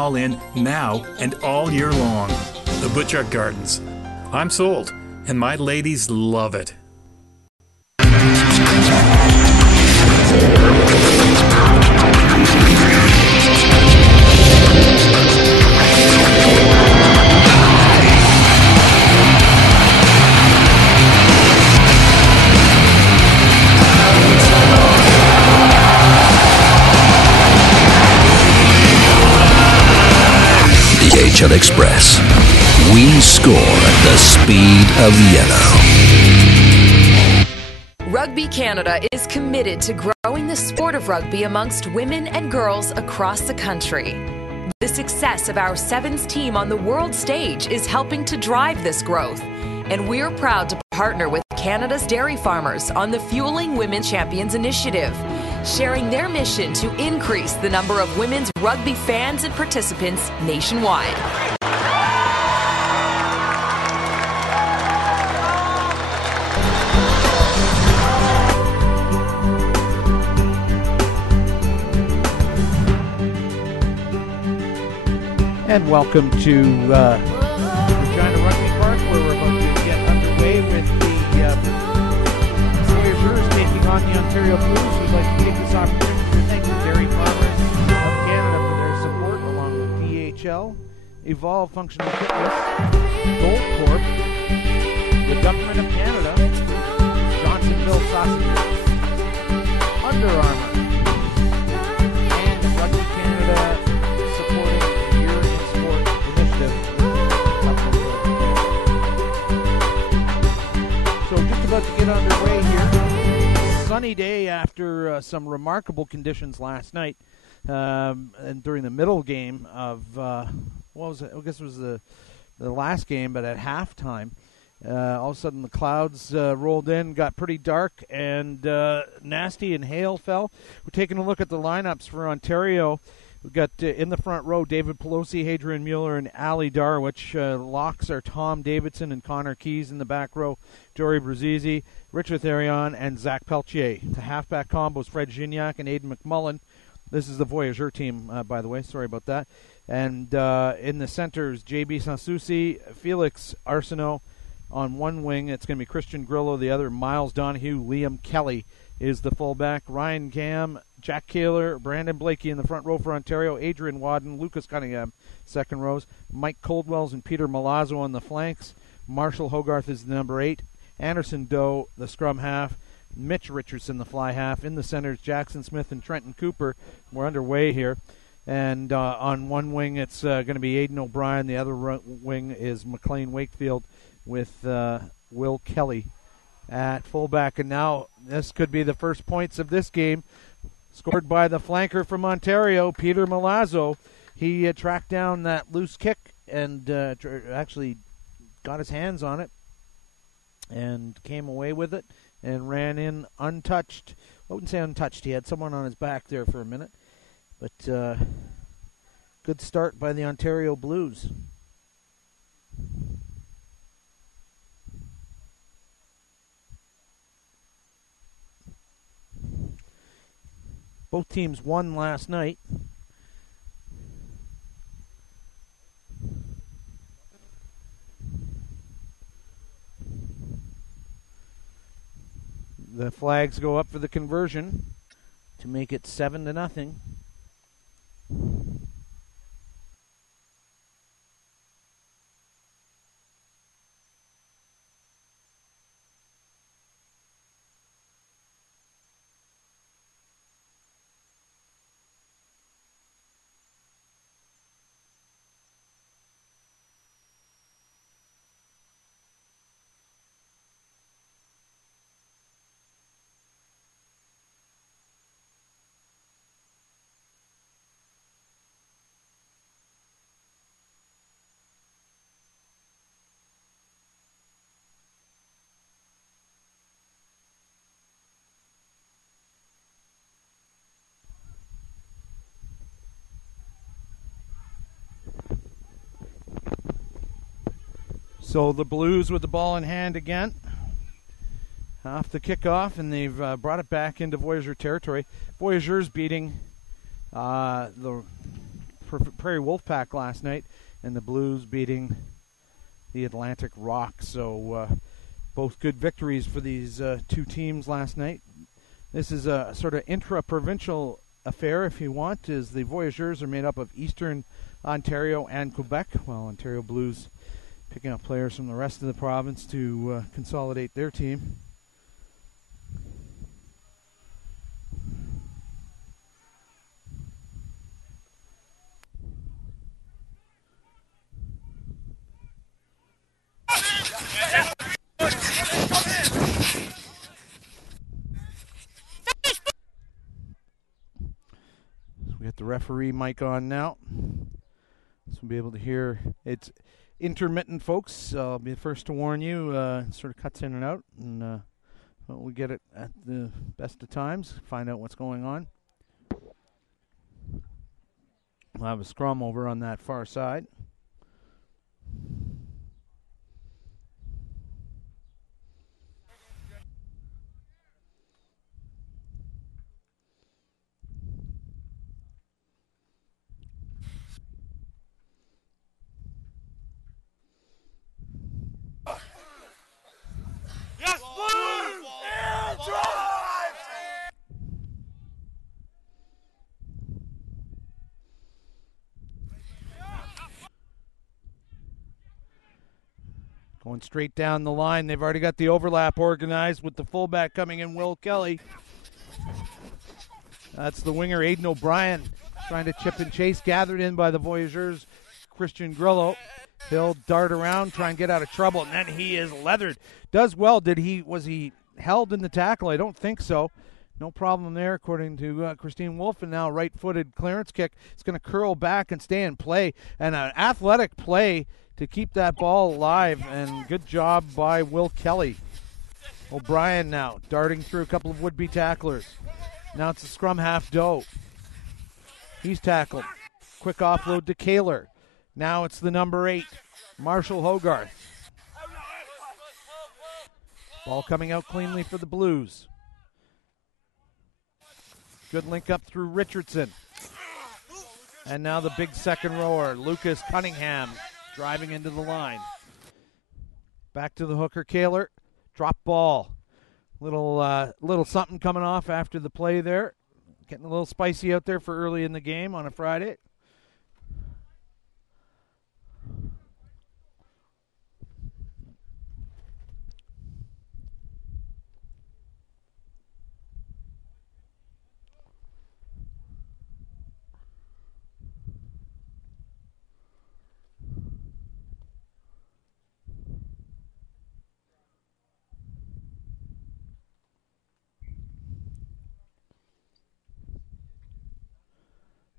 all in now and all year long. The Butchart Gardens. I'm sold, and my ladies love it. DHL Express. We score at the speed of yellow. Rugby Canada is committed to growing the sport of rugby amongst women and girls across the country. The success of our Sevens team on the world stage is helping to drive this growth, and we're proud to partner with Canada's dairy farmers on the Fueling Women Champions initiative, sharing their mission to increase the number of women's rugby fans and participants nationwide. And welcome to Regina Rugby Park, where we're about to get underway with the Voyageurs taking on the Ontario Blues. We'd like to take this opportunity to thank the Dairy Farmers of Canada for their support, along with DHL, Evolve Functional Fitness, Gold Corp, the Government of Canada, Johnsonville Sausages, Under Armour, and Rugby Canada supporting about to get underway here. Sunny day after some remarkable conditions last night, and during the middle game of what was it? I guess it was the last game, but at halftime, all of a sudden the clouds rolled in, got pretty dark, and nasty, and hail fell. We're taking a look at the lineups for Ontario. We've got in the front row David Pelosi, Hadrian Mueller, and Ali Darwich. Locks are Tom Davidson and Connor Keys. In the back row, Jory Bruzzese, Richard Therion, and Zach Peltier. The halfback combos, Fred Gignac and Aidan McMullen. This is the Voyageur team, by the way. Sorry about that. And in the centers, JB Sansusi, Felix Arsenault. On one wing, it's going to be Christian Grillo. The other, Miles Donahue. Liam Kelly is the fullback. Ryan Gam, Jack Kaler, Brandon Blakey in the front row for Ontario, Adrian Wadden, Lucas Cunningham, second rows, Mike Coldwells and Peter Malazzo on the flanks. Marshall Hogarth is the number 8. Anderson Doe, the scrum half. Mitch Richardson, the fly half. In the centers, Jackson Smith and Trenton Cooper. We're underway here. And on one wing, it's going to be Aidan O'Brien. The other wing is McLean Wakefield with Will Kelly at fullback. And now this could be the first points of this game, scored by the flanker from Ontario, Peter Malazzo. He tracked down that loose kick and actually got his hands on it and came away with it and ran in untouched. I wouldn't say untouched. He had someone on his back there for a minute. But good start by the Ontario Blues. Both teams won last night. The flags go up for the conversion to make it 7-0. So the Blues with the ball in hand again. Off the kickoff, and they've brought it back into Voyageur territory. Voyageurs beating the Prairie Wolfpack last night, and the Blues beating the Atlantic Rock. So both good victories for these two teams last night. This is a sort of intra-provincial affair, if you want, as the Voyageurs are made up of Eastern Ontario and Quebec, while Ontario Blues picking up players from the rest of the province to consolidate their team. We got the referee mic on now, so we'll be able to hear. It's intermittent, folks. I'll be the first to warn you. It sort of cuts in and out, and we'll get it at the best of times, find out what's going on. We'll have a scrum over on that far side. Going straight down the line. They've already got the overlap organized with the fullback coming in, Will Kelly. That's the winger, Aidan O'Brien, trying to chip and chase. Gathered in by the Voyageurs, Christian Grillo. He'll dart around, try and get out of trouble, and then he is leathered. Does well. Was he held in the tackle? I don't think so. No problem there, according to Christine Wolf. And now right-footed clearance kick. It's going to curl back and stay in play. And an athletic play to keep that ball alive, and good job by Will Kelly. O'Brien now darting through a couple of would-be tacklers. Now it's a scrum half doe. He's tackled. Quick offload to Kaler. Now it's the number 8, Marshall Hogarth. Ball coming out cleanly for the Blues. Good link up through Richardson. And now the big second rower, Lucas Cunningham, driving into the line. Back to the hooker, Kaler. Drop ball. Little something coming off after the play there. Getting a little spicy out there for early in the game on a Friday.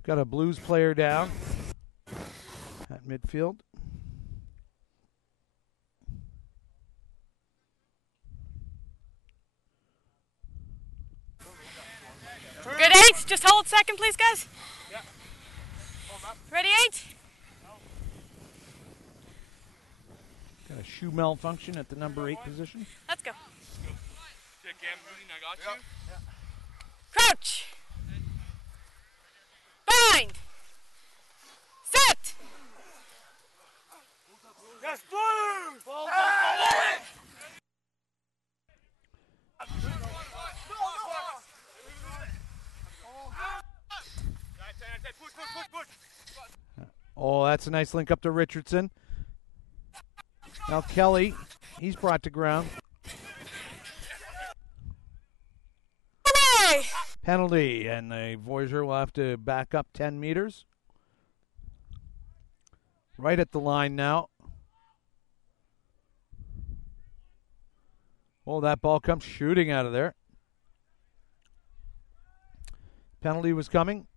Got a Blues player down at midfield. Good 8, just hold second please guys. Yeah. Ready 8? Got a shoe malfunction at the number 8 position. Let's go. Yeah, Cam, I got you. Yeah. Crouch. Bind. Set. Yes, Blues! Ball, Oh, that's a nice link up to Richardson. Now Kelly, he's brought to ground. Penalty, and the Voyageur will have to back up 10 meters. Right at the line now. Oh, that ball comes shooting out of there. Penalty was coming.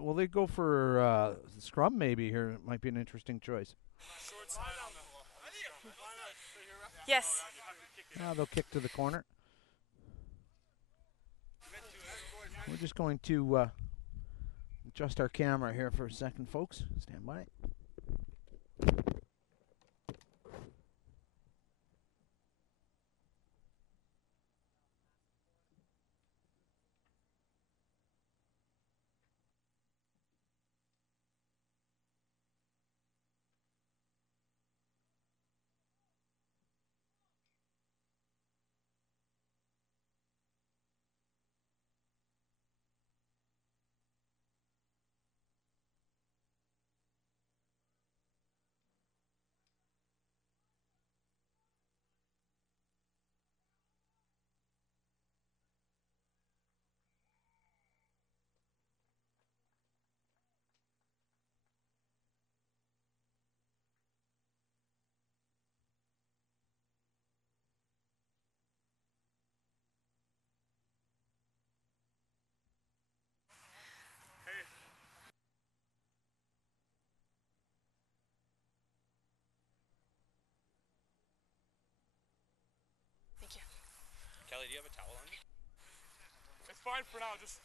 Will they go for scrum maybe here? It might be an interesting choice. Yes. They'll kick to the corner. We're just going to adjust our camera here for a second, folks. Stand by. Kelly, do you have a towel on you? It's fine for now, just...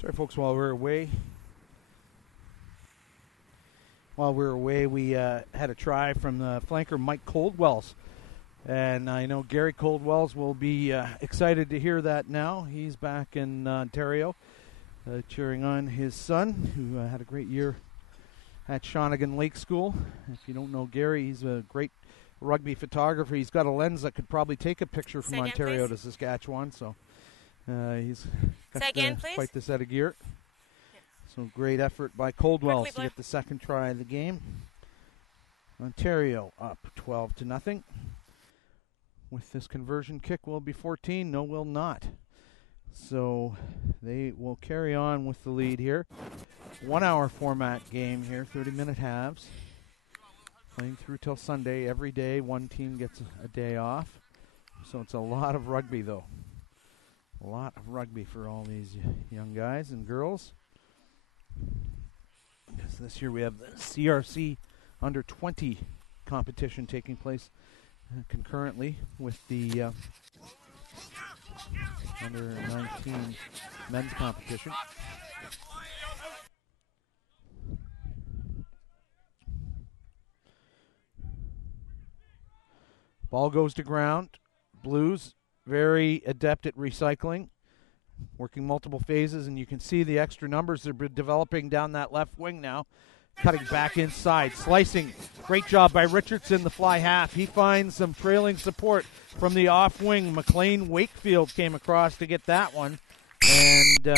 Sorry, folks, while we were away, we had a try from the flanker Mike Coldwells. And I know Gary Coldwells will be excited to hear that now. He's back in Ontario, cheering on his son, who had a great year at Shawnigan Lake School. If you don't know Gary, he's a great rugby photographer. He's got a lens that could probably take a picture from Ontario to Saskatchewan, so he's got quite the set of gear. Yeah. So great effort by Coldwells to get the second try of the game. Ontario up 12-0. With this conversion kick will be 14. No, will not. So they will carry on with the lead here. 1 hour format game here, 30-minute halves. Playing through till Sunday. Every day one team gets a day off. So it's a lot of rugby, though. A lot of rugby for all these young guys and girls. Because this year we have the CRC under 20 competition taking place concurrently with the under 19 men's competition. Ball goes to ground. Blues very adept at recycling, working multiple phases, and you can see the extra numbers that are developing down that left wing now. Cutting back inside, slicing. Great job by Richardson, the fly half. He finds some trailing support from the off wing. McLean Wakefield came across to get that one. And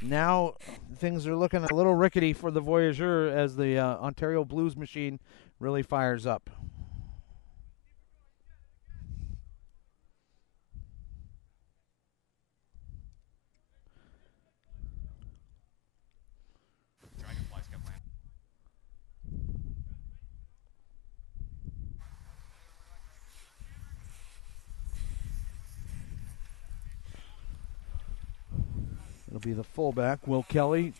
now things are looking a little rickety for the Voyageur as the Ontario Blues machine really fires up. It'll be the fullback, Will Kelly,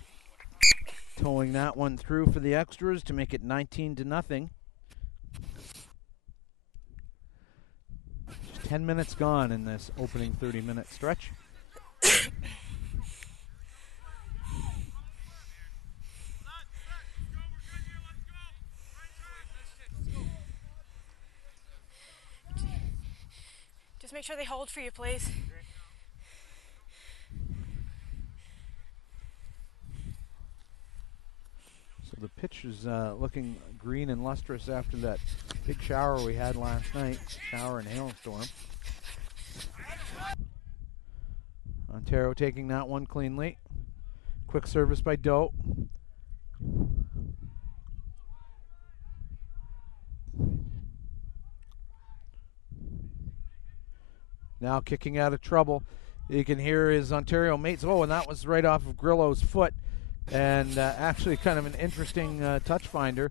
towing that one through for the extras to make it 19-0. 10 minutes gone in this opening 30-minute stretch. Just make sure they hold for you, please. The pitch is looking green and lustrous after that big shower we had last night. Shower and hailstorm. Ontario taking that one cleanly. Quick service by Doe. Now kicking out of trouble. You can hear his Ontario mates. Oh, and that was right off of Grillo's foot. And actually kind of an interesting touch finder.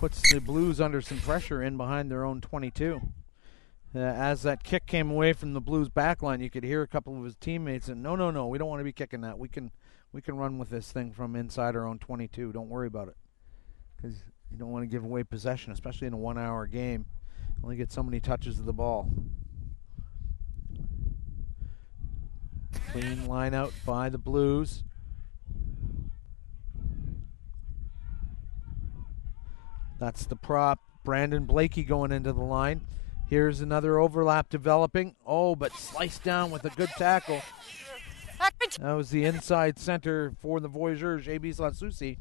Puts the Blues under some pressure in behind their own 22. As that kick came away from the Blues back line, you could hear a couple of his teammates and no, we don't want to be kicking that. We can run with this thing from inside our own 22. Don't worry about it. Because you don't want to give away possession, especially in a 1 hour game. Only get so many touches of the ball. Clean line out by the Blues. That's the prop. Brandon Blakey going into the line. Here's another overlap developing. Oh, but sliced down with a good tackle. That was the inside center for the Voyageurs, JB Slansusi.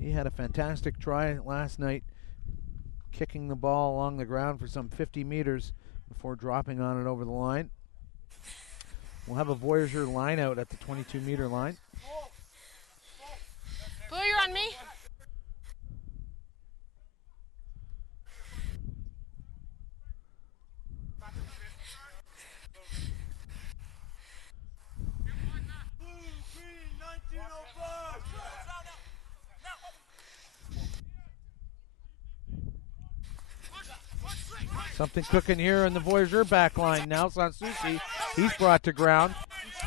He had a fantastic try last night, kicking the ball along the ground for some 50 meters before dropping on it over the line. We'll have a Voyageur line out at the 22-meter line. Blue, you're on me. Something cooking here in the Voyageur back line now. Sansusi He's brought to ground.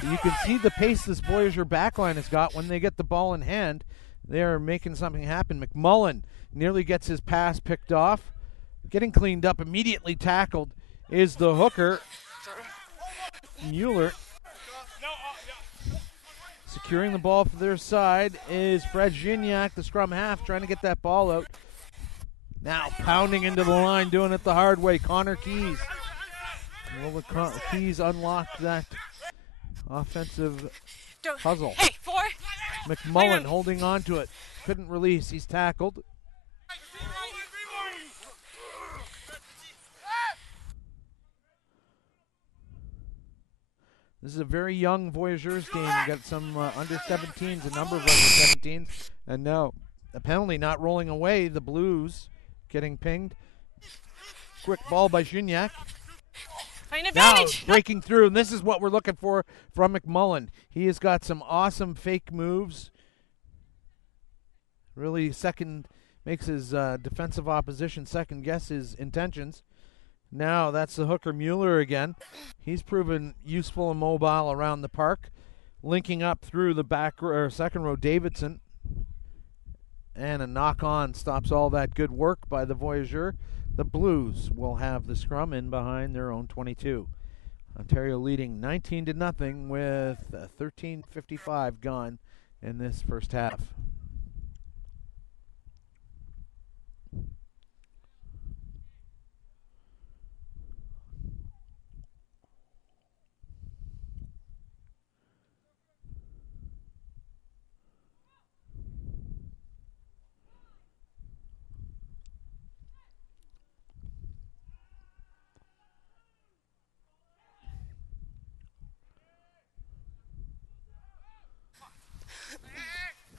You can see the pace this Voyageur backline has got when they get the ball in hand. They're making something happen. McMullen nearly gets his pass picked off. Getting cleaned up, immediately tackled is the hooker, Mueller. Securing the ball for their side is Fred Gignac, the scrum half, trying to get that ball out. Now pounding into the line, doing it the hard way, Connor Keys. Will the Keys unlock that offensive puzzle? Hey, 4. McMullen holding on to it. Couldn't release. He's tackled. This is a very young Voyageurs game. You got some under 17s, a number of under 17s. And no, a penalty not rolling away. The Blues getting pinged. Quick ball by Gignac. Now breaking through, and this is what we're looking for from McMullen. He has got some awesome fake moves. Really makes his defensive opposition second guess his intentions. Now that's the hooker Mueller again. He's proven useful and mobile around the park. Linking up through the second row, Davidson. And a knock-on stops all that good work by the Voyageur. The Blues will have the scrum in behind their own 22. Ontario leading 19-0 with 13:55 gone in this first half.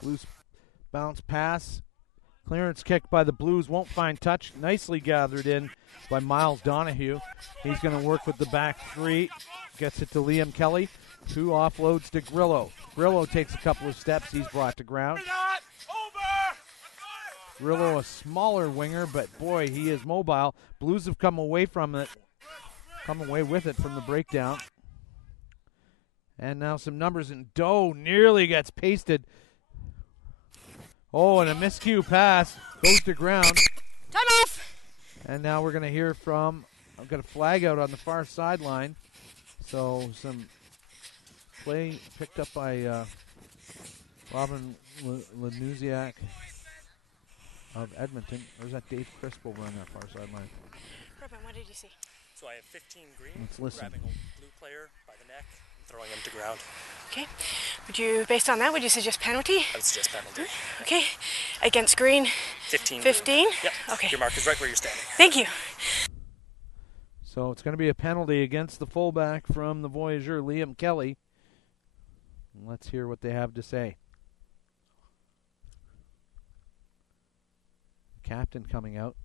Blues bounce pass. Clearance kick by the Blues. Won't find touch. Nicely gathered in by Miles Donahue. He's going to work with the back three. Gets it to Liam Kelly. 2 offloads to Grillo. Grillo takes a couple of steps. He's brought to ground. Grillo, a smaller winger, but boy, he is mobile. Blues have come away with it from the breakdown. And now some numbers, and Doe nearly gets pasted. Oh, and a miscue pass goes to ground. Time off. And now we're going to hear from, I've got a flag out on the far sideline. So some play picked up by Robin Lanuziak of Edmonton. Or is that Dave Crisp over on that far sideline? Robin, what did you see? So I have 15 green, Let's listen. grabbing a blue player by the neck and throwing him to ground. Okay. Based on that, would you suggest penalty? I would suggest penalty. Okay. Against green? 15. 15? Yep. Okay. Your mark is right where you're standing. Thank you. So it's going to be a penalty against the fullback from the Voyageur, Liam Kelly. Let's hear what they have to say. Captain coming out.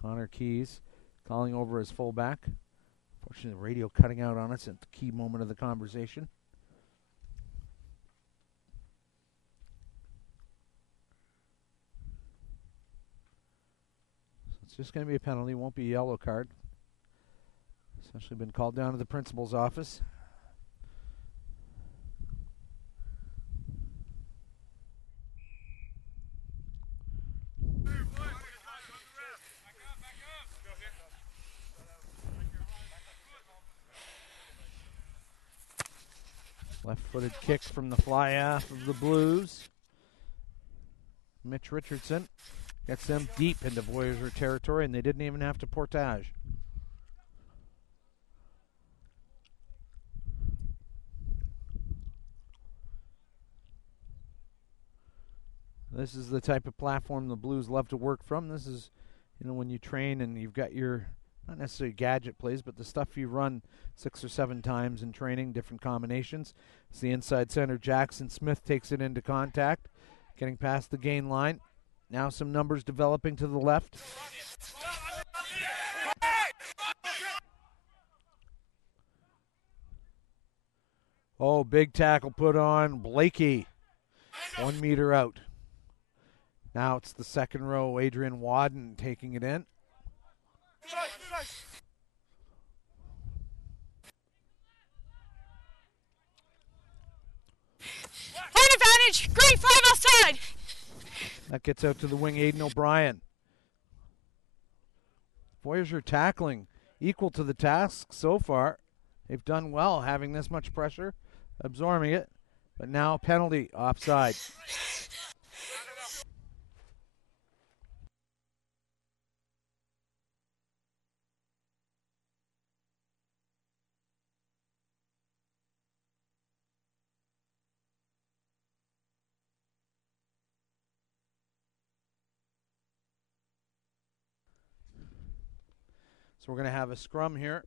Connor Keys calling over his fullback. Unfortunately, the radio cutting out on us at the key moment of the conversation. So it's just going to be a penalty. Won't be a yellow card. Essentially been called down to the principal's office. Left-footed kick from the fly half of the Blues. Mitch Richardson gets them deep into Voyageur territory, and they didn't even have to portage. This is the type of platform the Blues love to work from. This is, when you train and you've got your, not necessarily gadget plays, but the stuff you run 6 or 7 times in training, different combinations. It's the inside center. Jackson Smith takes it into contact, getting past the gain line. Now some numbers developing to the left. Oh, big tackle put on Blakey. 1 meter out. Now it's the second row, Adrian Wadden taking it in. That gets out to the wing, Aiden O'Brien. Voyageur tackling equal to the task so far. They've done well having this much pressure, absorbing it, but now penalty offside. So we're going to have a scrum here.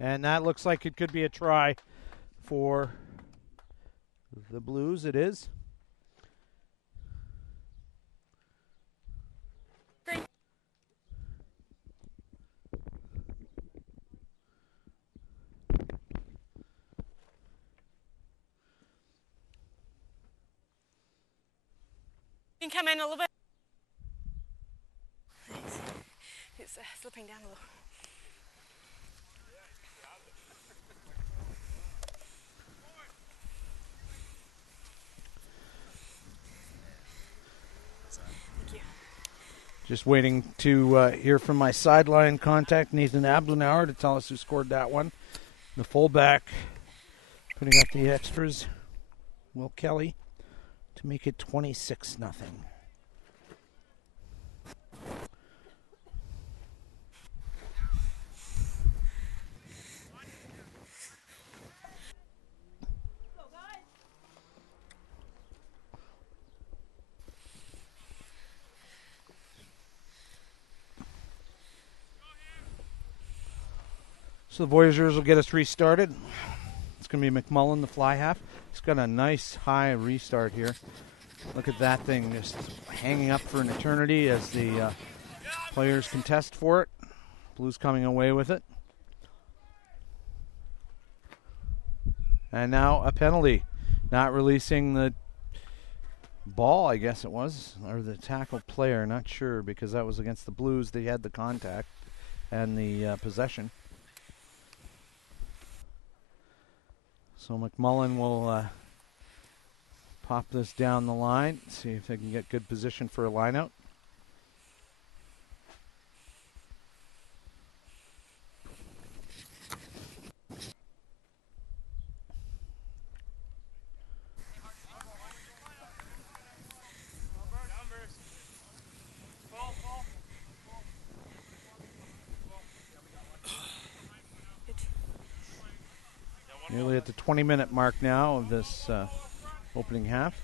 And that looks like it could be a try for the Blues. It is. You can come in a little bit. Thanks. It's slipping down a little. Thank you. Just waiting to hear from my sideline contact, Nathan Ablenauer, to tell us who scored that one. The fullback putting up the extras, Will Kelly, to make it 26-0. So the Voyageurs will get us restarted. It's going to be McMullen, the fly half. He's got a nice high restart here. Look at that thing just hanging up for an eternity as the players contest for it. Blues coming away with it. And now a penalty. Not releasing the ball, I guess it was, or the tackle player. Not sure, because that was against the Blues. They had the contact and the possession. So McMullen will pop this down the line, see if they can get good position for a lineout. Nearly at the 20-minute mark now of this opening half.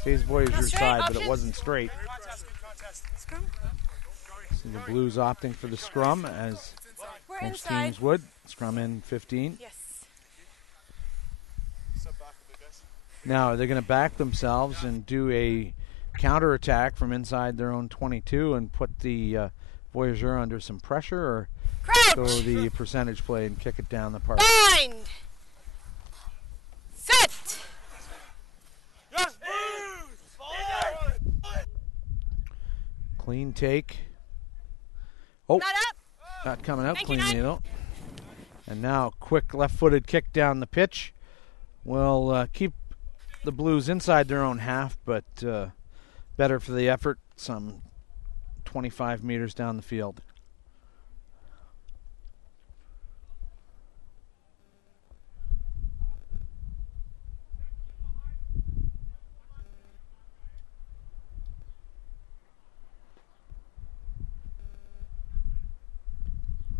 Stays Voyageur's side, but it wasn't straight. Scrum. So the Blues opting for the scrum, as most teams would. Scrum in 15. Yes. Now they're going to back themselves and do a counterattack from inside their own 22 and put the Voyageur under some pressure, or go the percentage play and kick it down the park. Bind. Set. Clean take. Oh, Not up. not coming out Thank cleanly you, though. And now quick left-footed kick down the pitch will keep the Blues inside their own half, but better for the effort, some 25 meters down the field.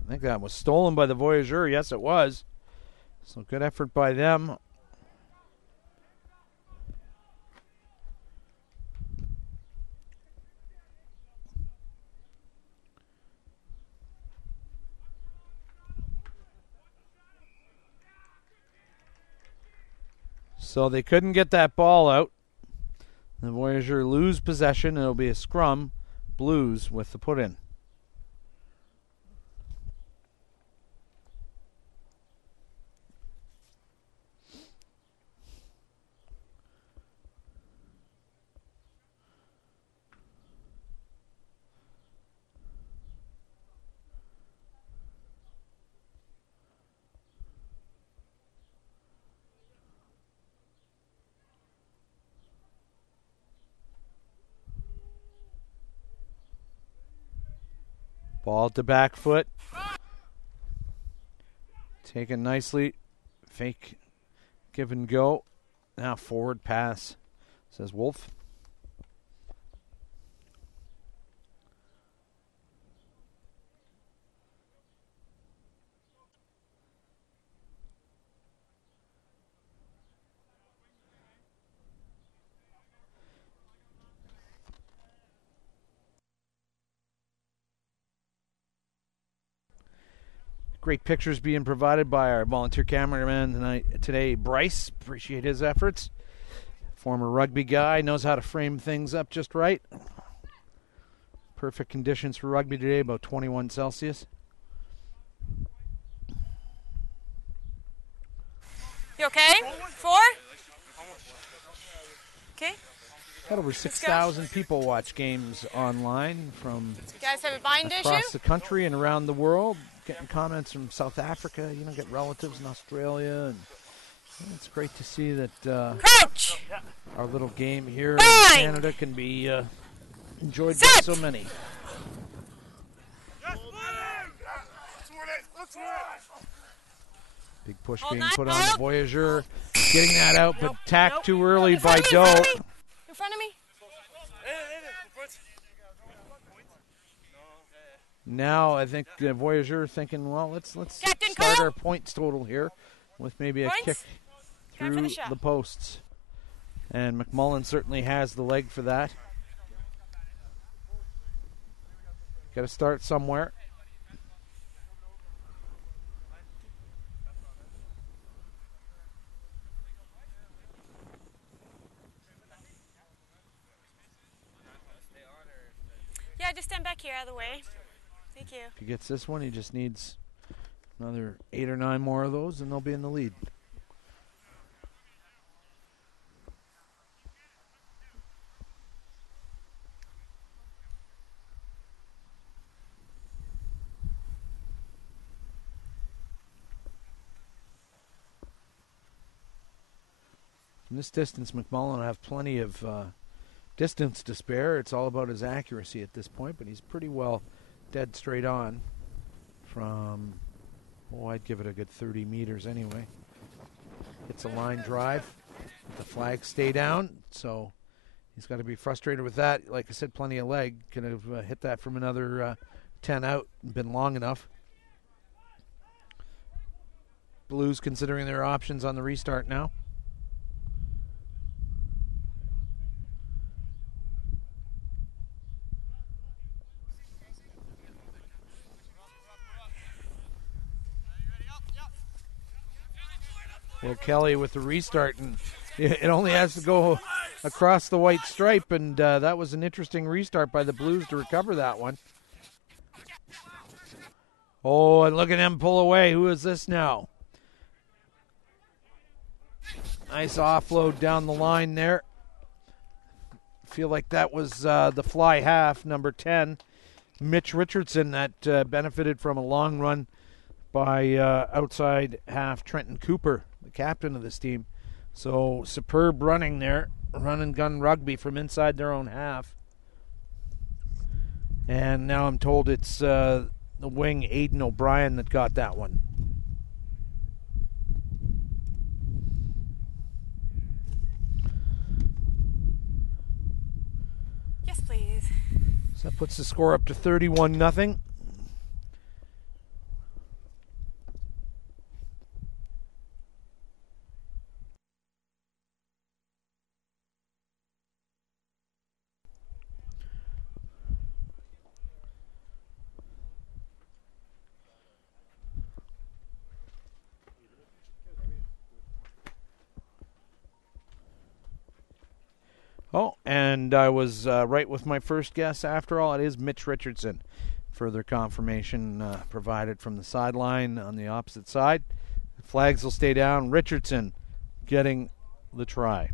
I think that was stolen by the Voyageur. Yes, it was. So good effort by them. So they couldn't get that ball out. The Voyageur lose possession. It'll be a scrum Blues with the put-in. Ball to back foot. Taken nicely. Fake give and go. Now forward pass, says Wolf. Great pictures being provided by our volunteer cameraman today, Bryce. Appreciate his efforts. Former rugby guy, knows how to frame things up just right. Perfect conditions for rugby today, about 21 Celsius. You okay? 4? Okay. Had over 6,000 people watch games online from You guys have a bind issue? across the country and around the world. Getting comments from South Africa, get relatives in Australia, and it's great to see that Crouch! our little game here Bind! in Canada can be enjoyed by so many. Big push being put on the Voyageur, getting that out, but tacked too early by Doe. In front of me? Now I think Voyageur thinking, well, let's Captain start Cole? our points total here with maybe a Points? kick Time for through the shot. the posts. And McMullen certainly has the leg for that. Got to start somewhere. Yeah, just stand back here out of the way. Thank you. If he gets this one, he just needs another 8 or 9 more of those, and they'll be in the lead. From this distance, McMullen will have plenty of distance to spare. It's all about his accuracy at this point, but he's pretty well dead straight on from, I'd give it a good 30 meters anyway. It's a line drive. The flags stay down, so he's got to be frustrated with that. Like I said, plenty of leg. Could have hit that from another 10 out and been long enough. Blues considering their options on the restart now. Will Kelly with the restart, and it only has to go across the white stripe, and that was an interesting restart by the Blues to recover that one. Oh, and look at him pull away. Who is this now? Nice offload down the line there. Feel like that was the fly half, number 10, Mitch Richardson, that benefited from a long run by outside half Trenton Cooper, the captain of this team. So superb running there, run and gun rugby from inside their own half. And now I'm told it's the wing Aidan O'Brien that got that one. Yes, please. So that puts the score up to 31-0. Oh, and I was right with my first guess after all. It is Mitch Richardson. Further confirmation provided from the sideline on the opposite side. The flags will stay down. Richardson getting the try.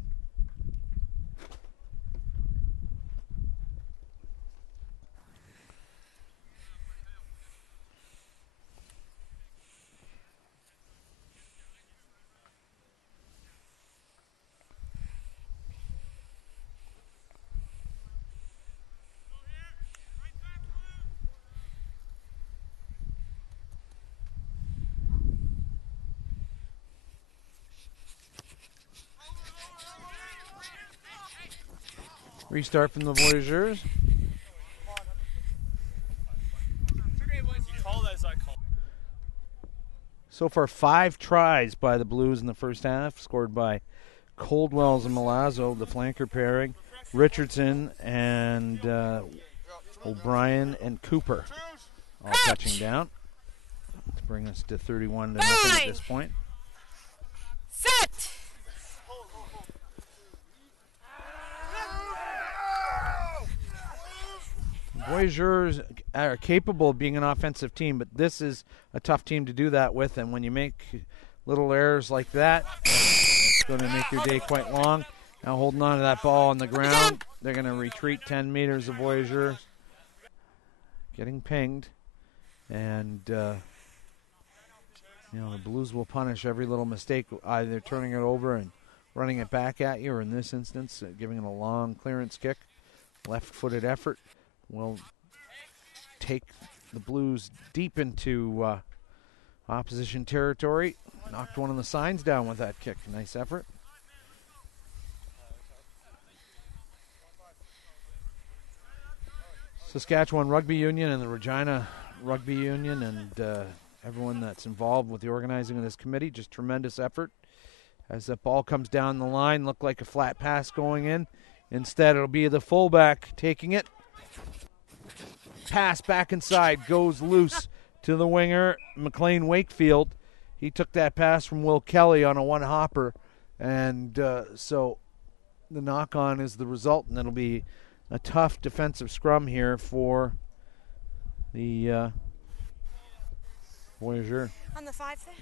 Restart from the Voyageurs. So far, 5 tries by the Blues in the first half, scored by Coldwells and Milazzo, the flanker pairing, Richardson and O'Brien and Cooper all touching down to bring us to 31-0 at this point. Set! Voyageurs are capable of being an offensive team, but this is a tough team to do that with, and when you make little errors like that, it's going to make your day quite long. Now holding on to that ball on the ground, they're going to retreat 10 meters of Voyageurs. Getting pinged, and the Blues will punish every little mistake, either turning it over and running it back at you, or in this instance, giving it a long clearance kick, left-footed effort. Will take the Blues deep into opposition territory. Knocked one of the signs down with that kick. Nice effort. Saskatchewan Rugby Union and the Regina Rugby Union and everyone that's involved with the organizing of this committee, just tremendous effort. As that ball comes down the line, looked like a flat pass going in. Instead, it'll be the fullback taking it. Pass back inside, goes loose to the winger, McLean Wakefield. He took that pass from Will Kelly on a one-hopper, and so the knock-on is the result, and it'll be a tough defensive scrum here for the Voyageurs. On the 5 there.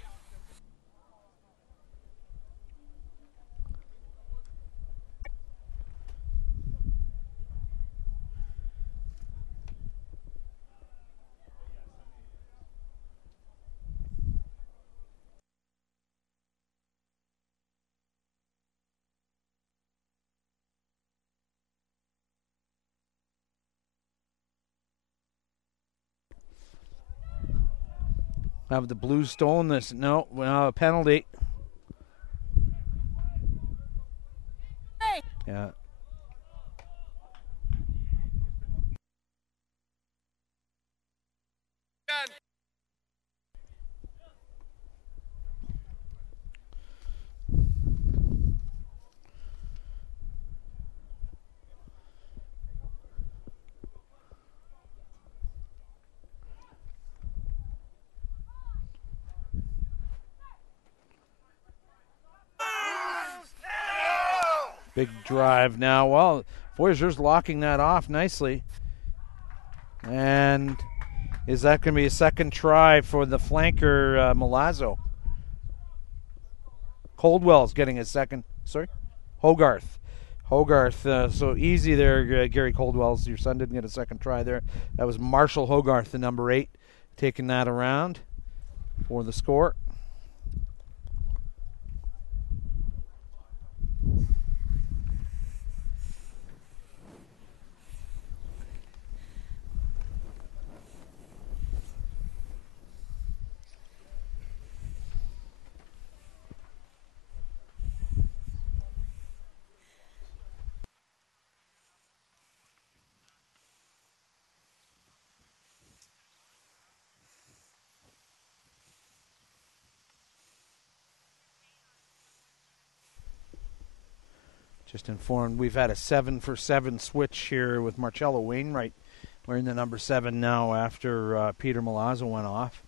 Have the Blues stolen this? No, a penalty. Hey. Yeah. Big drive now. Well, Voyageurs locking that off nicely. And is that going to be a second try for the flanker, Milazzo? Coldwell's getting his second. Sorry? Hogarth. So easy there, Gary Coldwell's. Your son didn't get a second try there. That was Marshall Hogarth, the number 8, taking that around for the score. Just informed we've had a 7-for-7 switch here with Marcello Wainwright wearing the number 7 now after Peter Milazzo went off.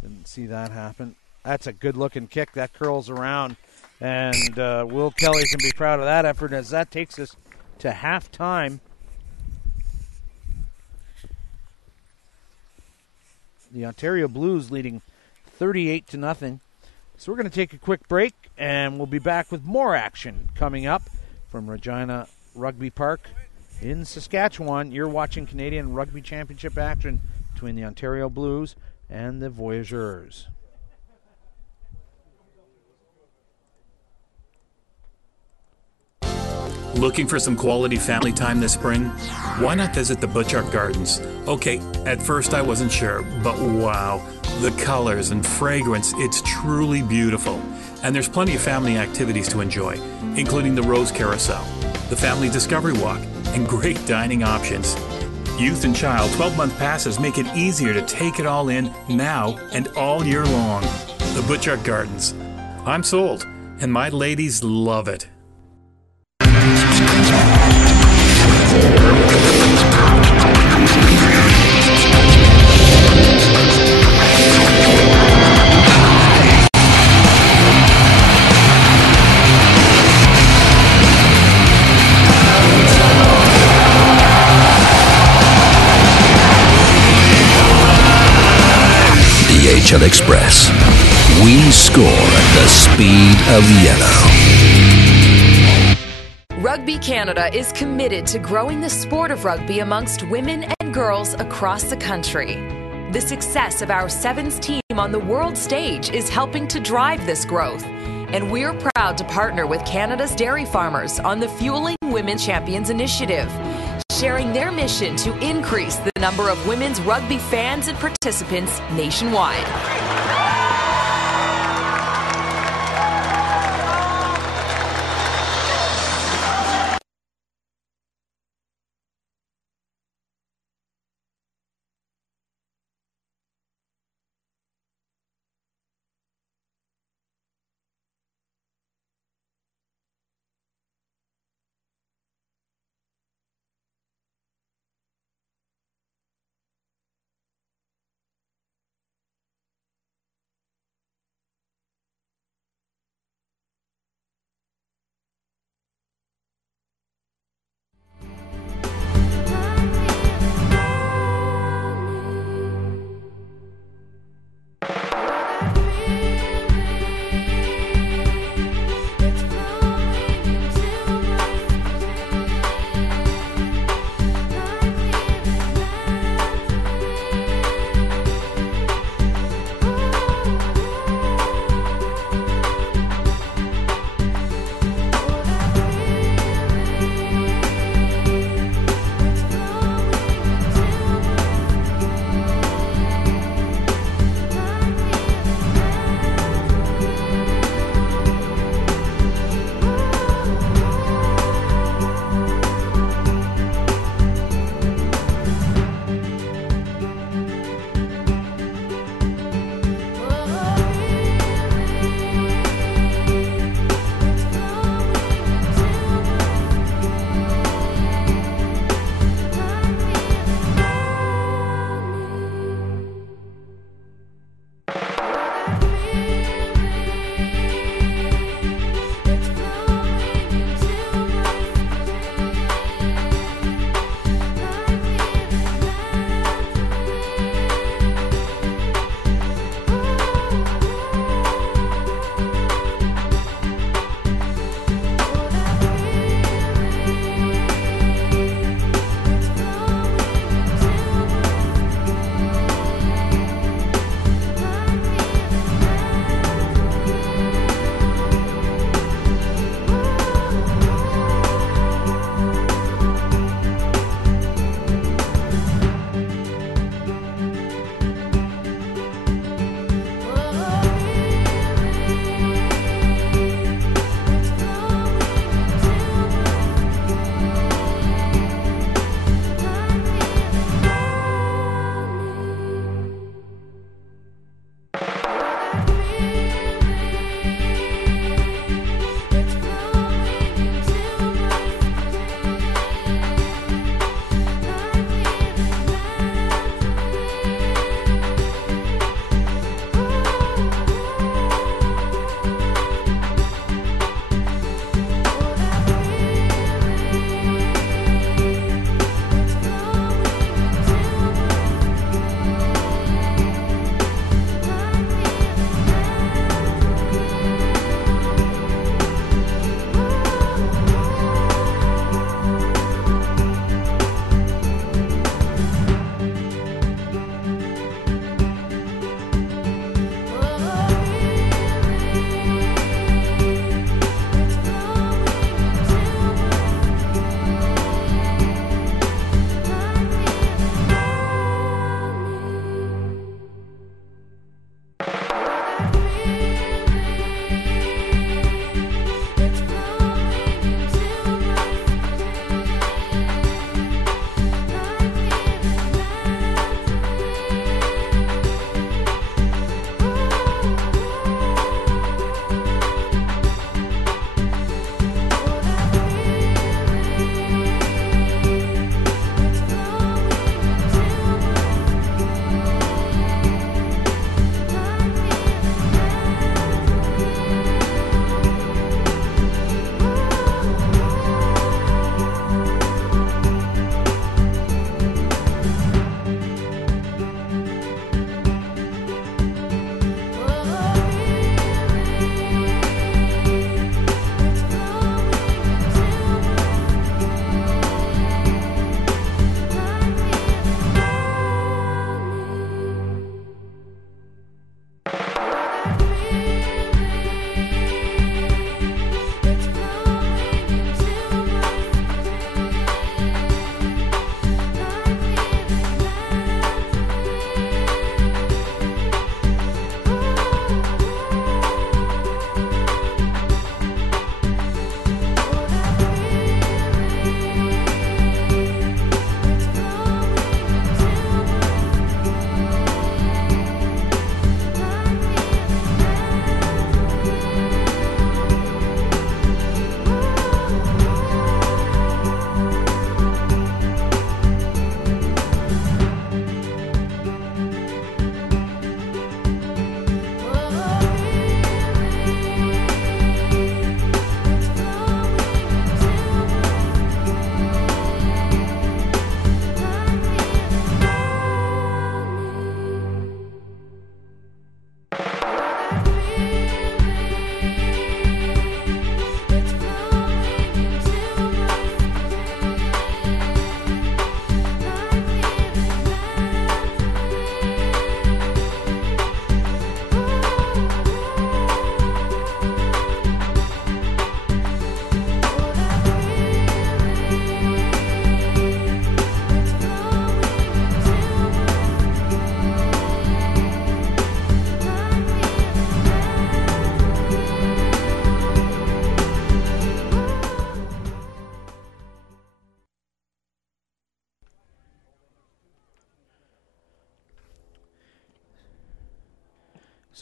Didn't see that happen. That's a good-looking kick. That curls around, and Will Kelly can be proud of that effort as that takes us to halftime. The Ontario Blues leading 38-0. So we're going to take a quick break, and we'll be back with more action coming up from Regina Rugby Park in Saskatchewan. You're watching Canadian Rugby Championship action between the Ontario Blues and the Voyageurs. Looking for some quality family time this spring? Why not visit the Butchart Gardens? Okay, at first I wasn't sure, but wow, the colors and fragrance, it's truly beautiful. And there's plenty of family activities to enjoy, including the Rose Carousel, the Family Discovery Walk, and great dining options. Youth and child 12-month passes make it easier to take it all in now and all year long. The Butchart Gardens. I'm sold, and my ladies love it. DHL Express. We score at the speed of yellow. Rugby Canada is committed to growing the sport of rugby amongst women and girls across the country. The success of our sevens team on the world stage is helping to drive this growth, and we're proud to partner with Canada's dairy farmers on the Fueling Women Champions initiative, sharing their mission to increase the number of women's rugby fans and participants nationwide.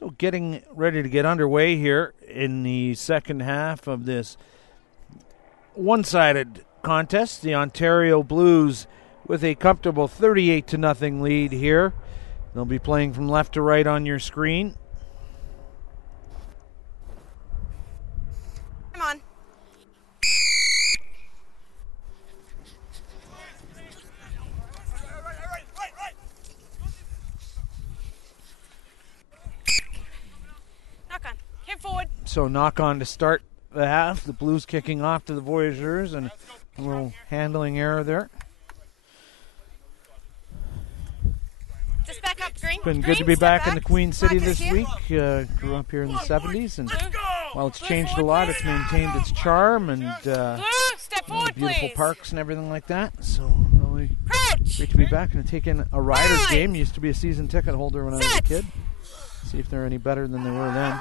So getting ready to get underway here in the second half of this one-sided contest. The Ontario Blues with a comfortable 38-0 lead here. They'll be playing from left to right on your screen. Come on. Knock on. Hit forward. So knock on to start the half. The Blues kicking off to the Voyageurs, and a little handling error there. Just back up, Green. Been good Green, to be step back in the Queen City Black is this here. week. Grew up here in the 70s, and while it's Blue changed a forward, lot, please. it's maintained its charm and Blue, step forward, beautiful please. parks and everything like that. So really Crouch. great to be back and taking a Riders Five. game. Used to be a season ticket holder when I was a Sit. kid. See if they're any better than they were then.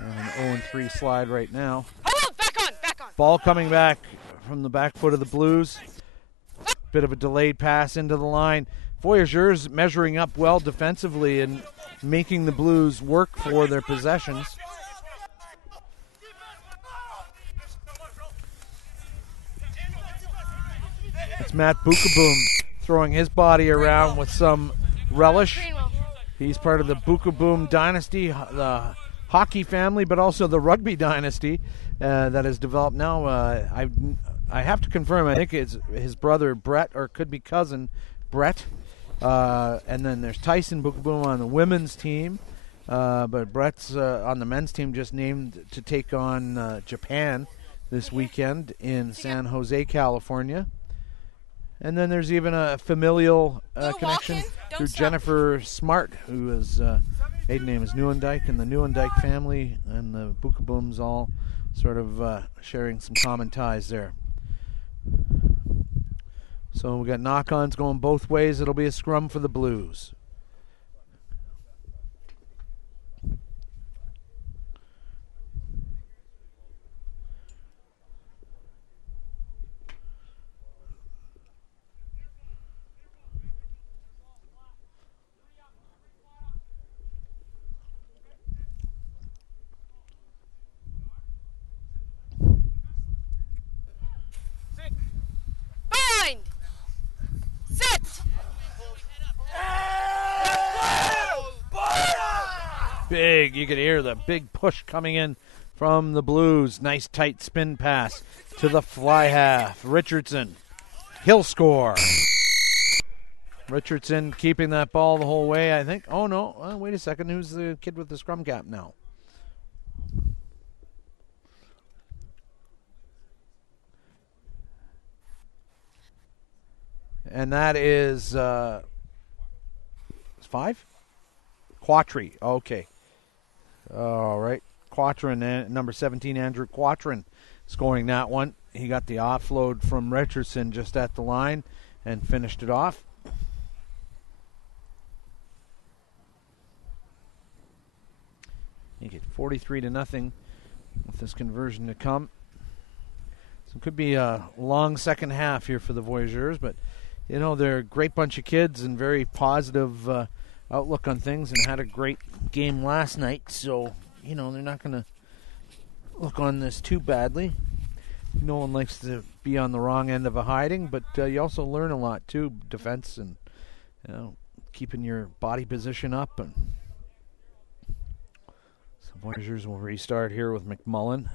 And an 0-3 slide right now. Hold, back on, back on. Ball coming back from the back foot of the Blues. Bit of a delayed pass into the line. Voyageurs measuring up well defensively and making the Blues work for their possessions. It's Matt Bukaboom throwing his body around with some relish. Greenwell. He's part of the Bukaboom dynasty, the hockey family, but also the rugby dynasty that has developed now. I have to confirm, I think it's his brother Brett, or could be cousin Brett. And then there's Tyson Bukaboom on the women's team. But Brett's on the men's team, just named to take on Japan this weekend in San Jose, California. And then there's even a familial connection walking. Don't through stop. Jennifer Smart, who is maiden name is Nieuwendyk, and the Nieuwendyk family and the Bukabooms all sort of sharing some common ties there. So we got knock-ons going both ways. It'll be a scrum for the Blues. Bind. Sit. Big, you could hear the big push coming in from the Blues. Nice tight spin pass to the fly half. Richardson, he'll score. Richardson keeping that ball the whole way, I think. Oh, no, wait a second. Who's the kid with the scrum cap now? And that is 5? Quattry, okay. All right. Quattrin, number 17, Andrew Quattrin, scoring that one. He got the offload from Richardson just at the line and finished it off. You get 43-0 with this conversion to come. So it could be a long second half here for the Voyageurs, but you know, they're a great bunch of kids and very positive outlook on things, and had a great game last night. So, you know, they're not going to look on this too badly. No one likes to be on the wrong end of a hiding, but you also learn a lot too, defense and, you know, keeping your body position up. And so Voyageurs will restart here with McMullen.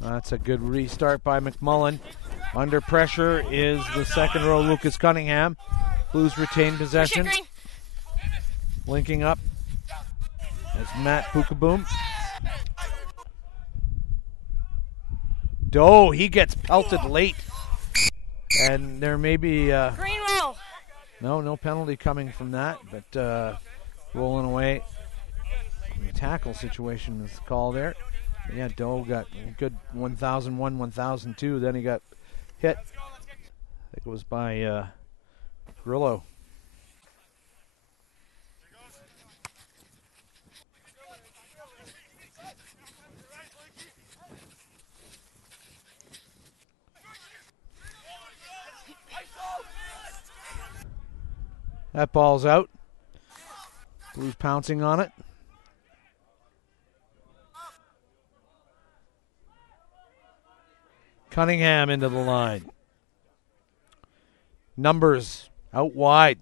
That's a good restart by McMullen. Under pressure is the second row, Lucas Cunningham. Blues retain possession. Push it, Green. Linking up is Matt Bukaboom. Doe, he gets pelted late. And there may be Greenwell. no penalty coming from that, but rolling away. The tackle situation is the call there. Yeah, Doe got a good 1,001, 1,002. Then he got hit. I think it was by Grillo. That ball's out. Blues pouncing on it. Cunningham into the line. Numbers out wide.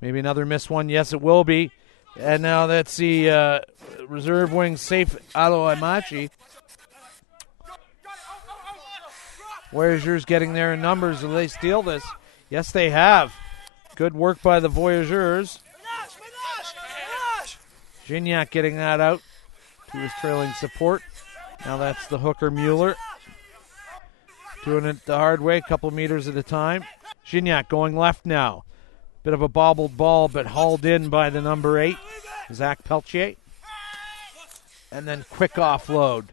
Maybe another missed one. Yes, it will be. And now that's the reserve wing safe Alo Imachi. Voyageurs getting there in numbers. Will they steal this? Yes, they have. Good work by the Voyageurs. Gignac getting that out to his trailing support. Now that's the hooker Mueller. Doing it the hard way, a couple meters at a time. Gignac going left now. Bit of a bobbled ball, but hauled in by the number 8, Zach Peltier. And then quick offload.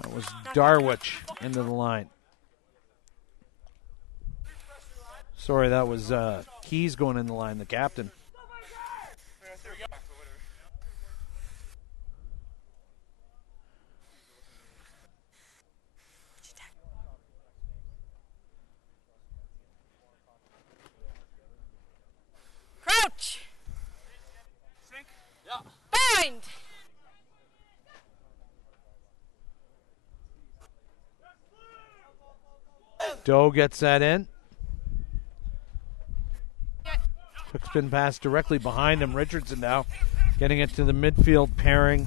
That was Darwich into the line. Sorry, that was Keys going in the line, the captain. Crouch. Bind. Doe gets that in. Quick spin pass directly behind him. Richardson now getting it to the midfield pairing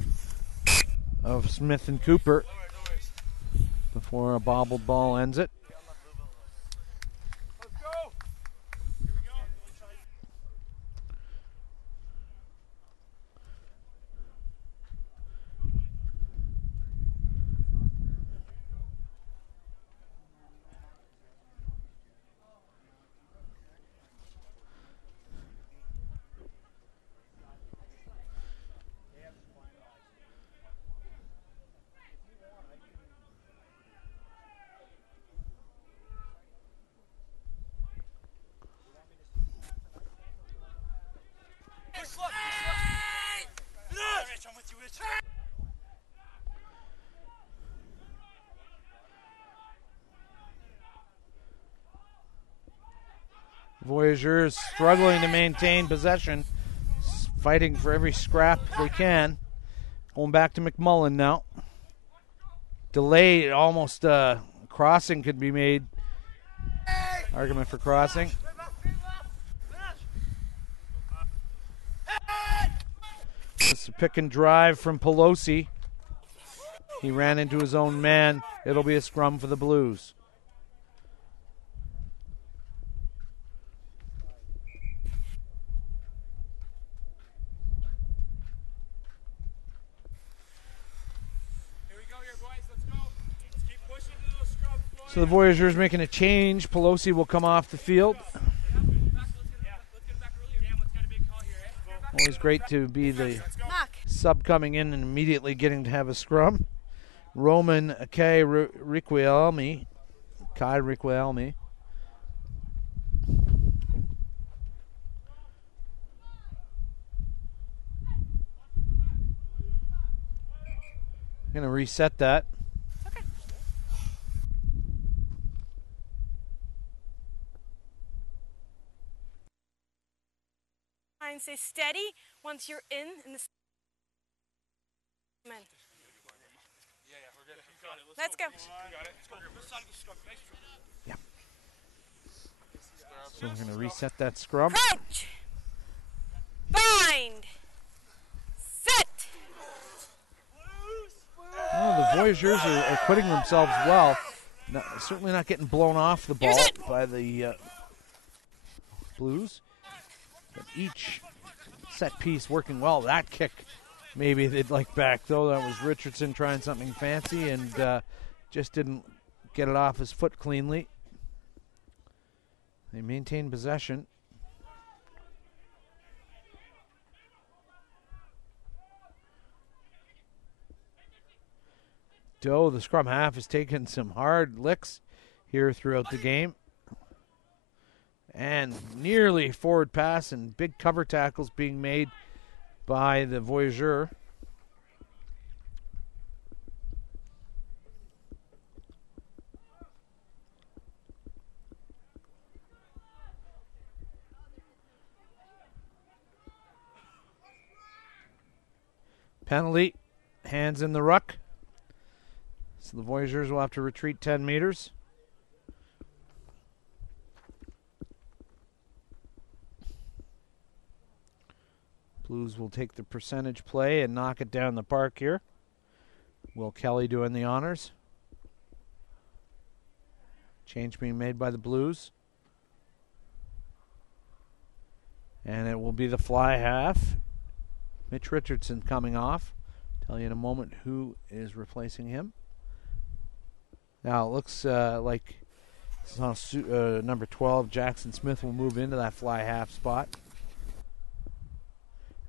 of Smith and Cooper before a bobbled ball ends it. Voyageurs struggling to maintain possession, fighting for every scrap they can. Going back to McMullen now. Delayed, almost crossing could be made. Argument for crossing. It's a pick and drive from Pelosi. He ran into his own man. It'll be a scrum for the Blues. So the Voyageurs making a change. Pelosi will come off the field. Always great to be the sub coming in and immediately getting to have a scrum. Roman Kai Riquelme. Going to reset that. Stay steady once you're in the. Let's go. Yeah. So we're going to reset that scrum. Crouch. Bind. Sit. Oh, the Voyageurs are acquitting themselves well. Certainly not getting blown off the ball by the Blues. But each set piece working well. That kick, maybe they'd like back, though. That was Richardson trying something fancy and just didn't get it off his foot cleanly. They maintain possession. Doe, the scrum half, has taken some hard licks here throughout the game. And nearly forward pass and big cover tackles being made by the Voyageur. Penalty, hands in the ruck. So the Voyageurs will have to retreat 10 meters. Blues will take the percentage play and knock it down the park here. Will Kelly doing the honors. Change being made by the Blues. And it will be the fly half. Mitch Richardson coming off. Tell you in a moment who is replacing him. Now it looks like number 12, Jackson Smith, will move into that fly half spot.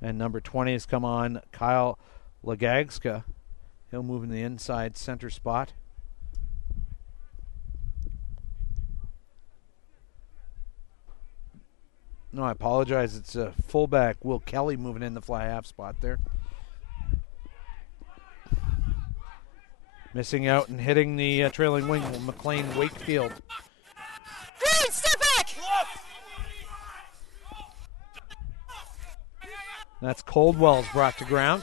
And number 20 has come on, Kyle Legagska. He'll move in the inside center spot. No, I apologize. It's fullback Will Kelly moving in the fly half spot there. Missing out and hitting the trailing wing, McLean Wakefield. Green, step back! That's Coldwell's brought to ground.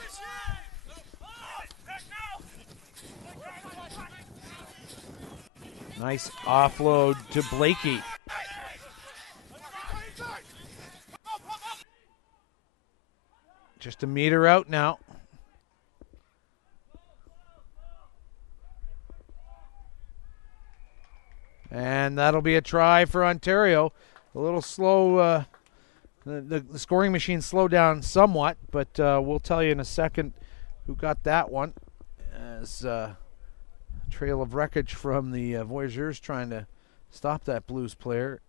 Nice offload to Blakey. Just a meter out now. And that'll be a try for Ontario. A little slow. The scoring machine slowed down somewhat, but we'll tell you in a second who got that one. As a trail of wreckage from the Voyageurs trying to stop that Blues player.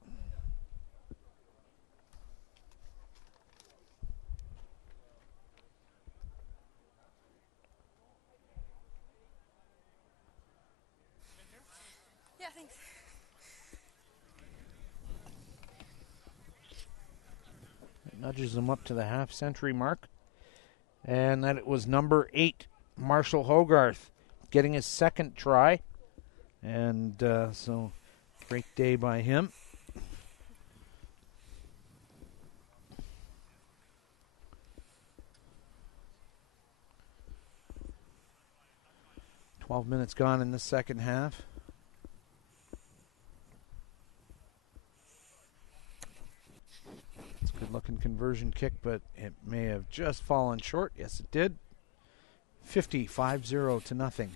Yeah, thanks. Nudges him up to the half-century mark. And that it was number 8, Marshall Hogarth, getting his second try. And so, great day by him. "12 minutes gone in the second half. Good-looking conversion kick, but it may have just fallen short. Yes, it did. 5-0 to nothing.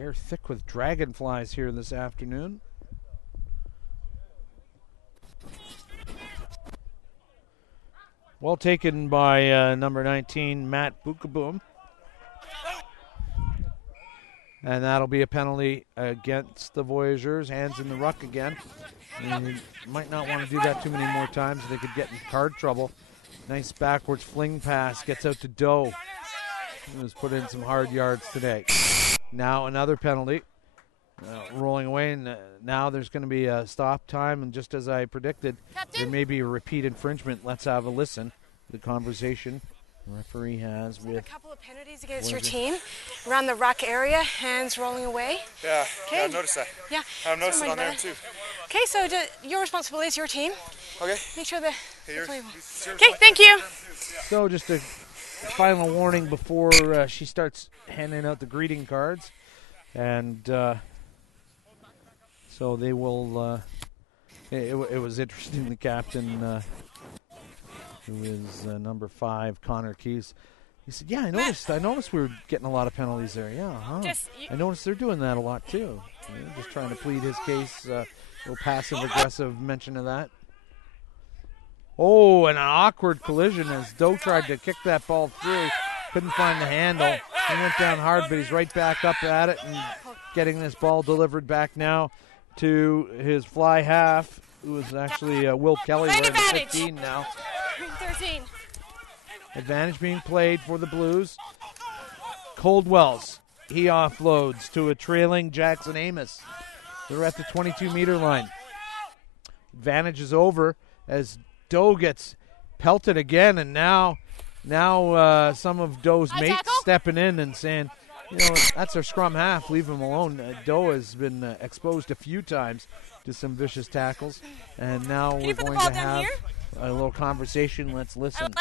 Air thick with dragonflies here this afternoon. Well taken by number 19, Matt Bukaboom. And that'll be a penalty against the Voyageurs. Hands in the ruck again. And you might not want to do that too many more times. They could get in card trouble. Nice backwards fling pass. Gets out to Doe. He was put in some hard yards today. Now another penalty. Rolling away, and now there's going to be a stop time. And just as I predicted, Captain? there may be a repeat infringement. Let's have a listen to the conversation the referee has with A couple of penalties against your team around the ruck area, hands rolling away. Yeah, Okay. yeah, I've noticed that. Yeah. I've noticed so it on there much too. better. Okay, so your responsibility is your team. Okay. Make sure the Hey, yours. play It's yours. Okay, thank you. So just a final warning before she starts handing out the greeting cards. And so they will, it was interesting, the captain, who is number 5, Connor Keys, he said, yeah, I noticed we were getting a lot of penalties there. Yeah, huh? I noticed they're doing that a lot too. You know, just trying to plead his case, a little passive-aggressive mention of that. Oh, and an awkward collision as Doe tried to kick that ball through. Couldn't find the handle. He went down hard, but he's right back up at it and getting this ball delivered back now to his fly half, who is actually Will Kelly wearing the 15 now. 13. Advantage being played for the Blues. Coldwell's he offloads to a trailing Jackson Amos. They're at the 22-meter line. Advantage is over as Doe gets pelted again, and now some of Doe's mates stepping in and saying, that's our scrum half, leave him alone. Doe has been exposed a few times to some vicious tackles, and now we're going to have a little conversation. Let's listen.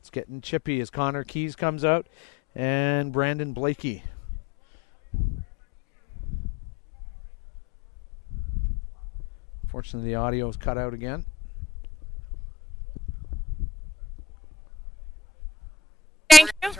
It's getting chippy as Connor Keys comes out and Brandon Blakey. Fortunately, the audio is cut out again. Thank you.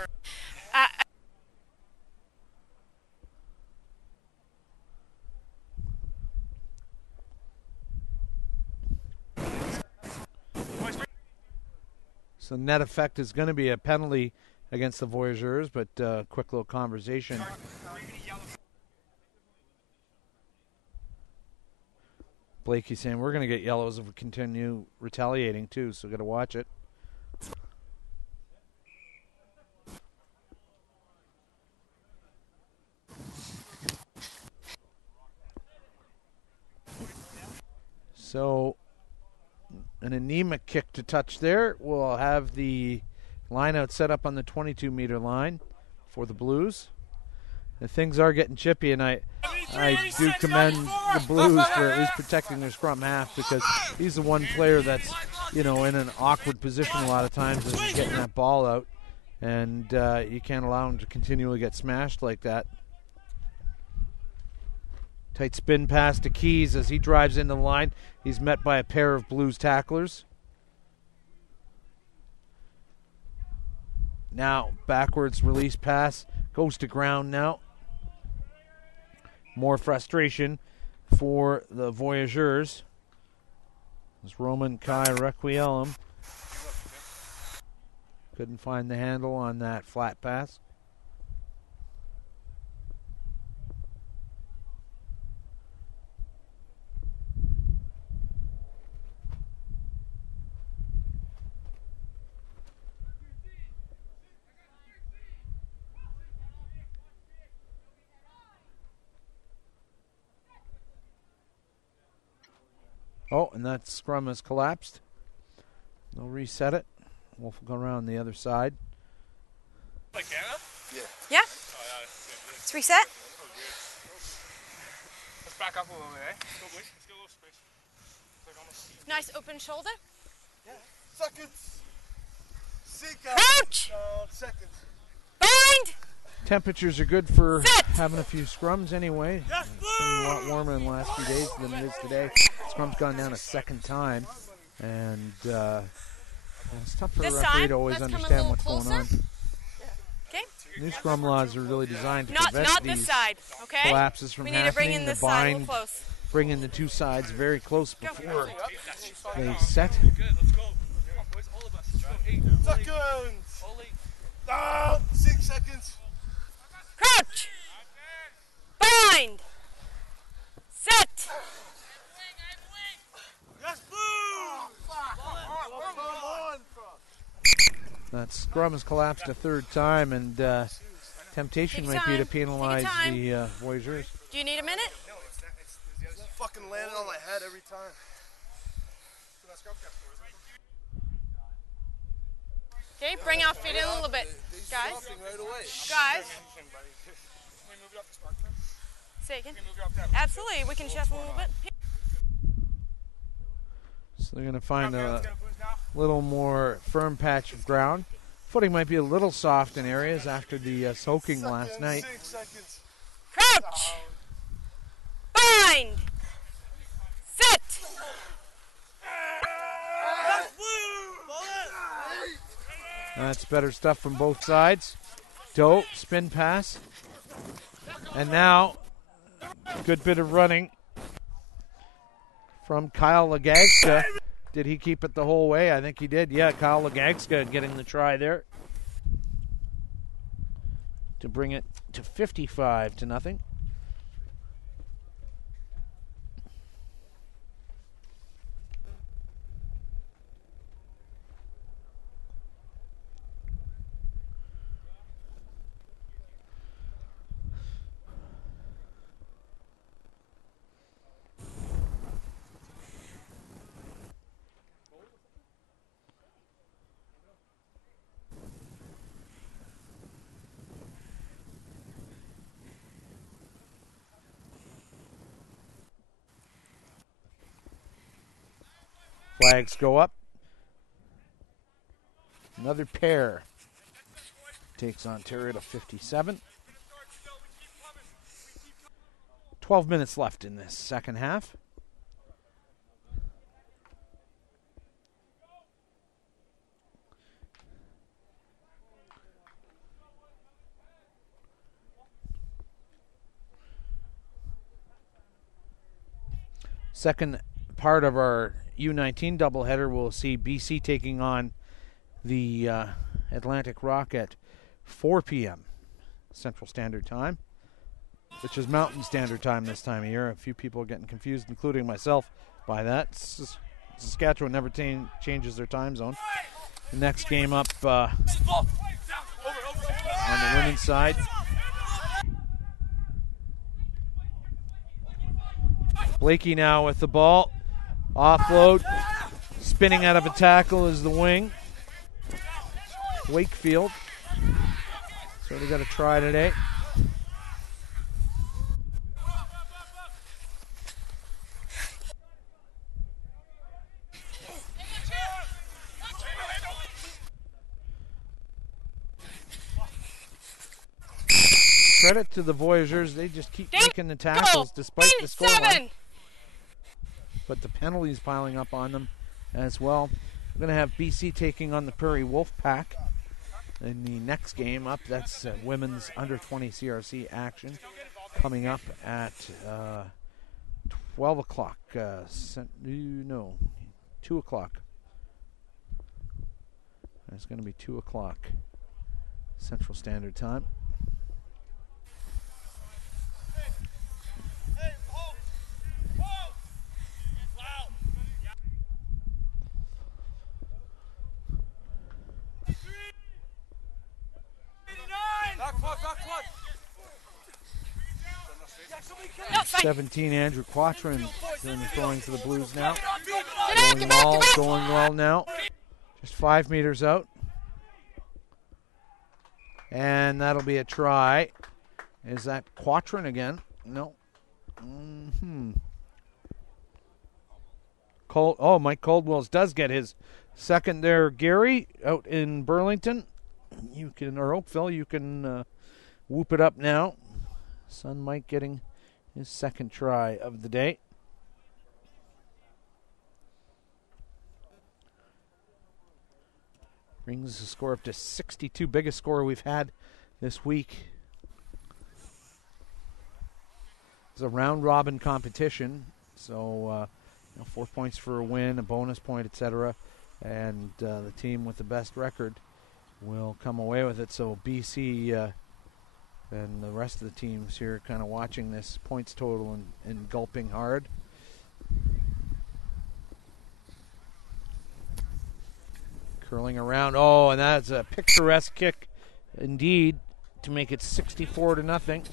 So net effect is going to be a penalty against the Voyageurs, but quick little conversation. Blakey saying we're going to get yellows if we continue retaliating too, so got to watch it. So an anemic kick to touch there. We'll have the line out set up on the 22-meter line for the Blues. And things are getting chippy, and I do commend the Blues for at least protecting their scrum half, because he's the one player that's, in an awkward position a lot of times as he's getting that ball out, and you can't allow him to continually get smashed like that. Tight spin pass to Keys as he drives into the line. He's met by a pair of Blues tacklers. Now, backwards release pass. Goes to ground now. More frustration for the Voyageurs. As Roman Kai Requielum couldn't find the handle on that flat pass. Oh, and that scrum has collapsed. They'll reset it. We'll go around the other side. Like Anna? Yeah. Let's reset. Let's back up a little bit, eh? Let's go, boys. Let's get a little space. Like almost. Nice open shoulder. Yeah. Seconds. Crouch. Seconds. Bind. Temperatures are good for having a few scrums anyway. It's been a lot warmer in the last few days than it is today. Scrum's gone down a second time, and it's tough for a referee to always understand what's going on. Okay. New scrum laws are really designed to Not prevent this these side. Okay. collapses from We need to bring happening. in The this side a little bind, close. bringing the two sides very close before they set. Good. Let's go. Boys, all of us. Let's go. 8 seconds. Down. 6 seconds. Crouch. Bind. Set. Yes, Blue. That scrum has collapsed a third time, and temptation might be to penalize the Voyageurs. Do you need a minute? No, it's fucking landing on my head every time. Okay, bring our feet in a little bit, guys. Right away. Guys. Say again. Absolutely, we can shift a little bit. So they're going to find a little more firm patch of ground. Footing might be a little soft in areas after the soaking last night. 6 seconds. Crouch. Bind. Sit. That's better stuff from both sides. Doe, spin pass. And now, good bit of running from Kyle Lagagska. Did he keep it the whole way? I think he did. Yeah, Kyle Lagagska getting the try there to bring it to 55-0. Flags go up. Another pair takes Ontario to 57. 12 minutes left in this second half. Second part of our U19 doubleheader will see BC taking on the Atlantic Rock at 4 p.m. Central Standard Time, which is Mountain Standard Time this time of year. A few people are getting confused, including myself, by that. Saskatchewan never changes their time zone. The next game up on the women's side. Blakey now with the ball. Offload. Spinning out of a tackle is the wing. Wakefield. So they got a try today. Credit to the Voyageurs. They just keep making the tackles despite the scoreline. But the penalties piling up on them as well. We're going to have BC taking on the Prairie Wolf Pack in the next game up. That's women's under-20 CRC action coming up at 12 o'clock. 2 o'clock. It's going to be 2 o'clock Central Standard Time. No, 17, Andrew Quatrin doing the throwing for the Blues now. Going well now. Just 5 meters out. And that'll be a try. Is that Quatrin again? No. Mike Caldwell's does get his second there. Gary out in Burlington. Or Oakville, you can whoop it up now. Son Mike getting his second try of the day. Brings the score up to 62, biggest score we've had this week. It's a round-robin competition, so 4 points for a win, a bonus point, etc. And the team with the best record will come away with it. So BC and the rest of the teams here kind of watching this points total and gulping hard. Curling around. Oh, and that's a picturesque kick indeed to make it 64-0.